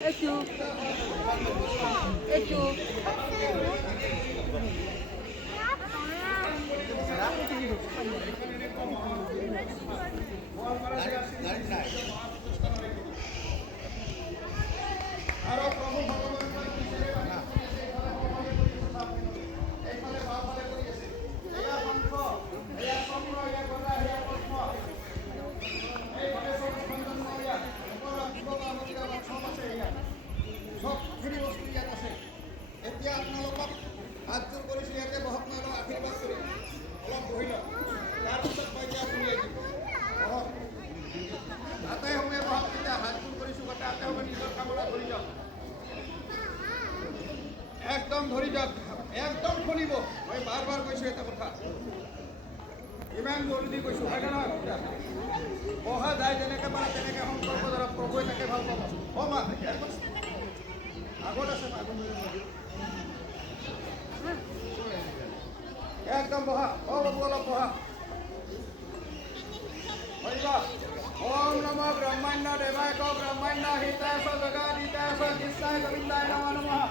একটু একটু সবখিনি বস্তু ইয়াত আছে। এতিয়া আপোনালোকক হাতযোৰ কৰিছোঁ, ইয়াতে বহক, মই অলপ আশীৰ্বাদ কৰিম, অলপ বহি লওক। তাৰপিছত মই এতিয়া আপুনি লাগিব বহক, আটাইসমূহে বহক। তেতিয়া হাতযোৰ কৰিছোঁ, গোটেই আটাইসমূহে নিজৰ কামত ধৰি যাওক, একদম ধৰি যাওক, একদম শুনিব। মই বাৰ বাৰ কৈছোঁ এটা কথা, ইমান জৰুৰী কৈছোঁ, হয় নে নহয়? বহা যায় যেনেকৈ পাৰে তেনেকৈ সংকল্প ধৰক, প্ৰভুৱে তাকে ভাল পাব। মা আগত আছে, একদম বহা। বাবু অলপ বহা। ওম নমো ব্রহ্মণ্য দেবায় ব্রহ্মণ্য হিতায় জগৎ হিতায় কৃষ্ণায় গোবিন্দায় নমো নমঃ।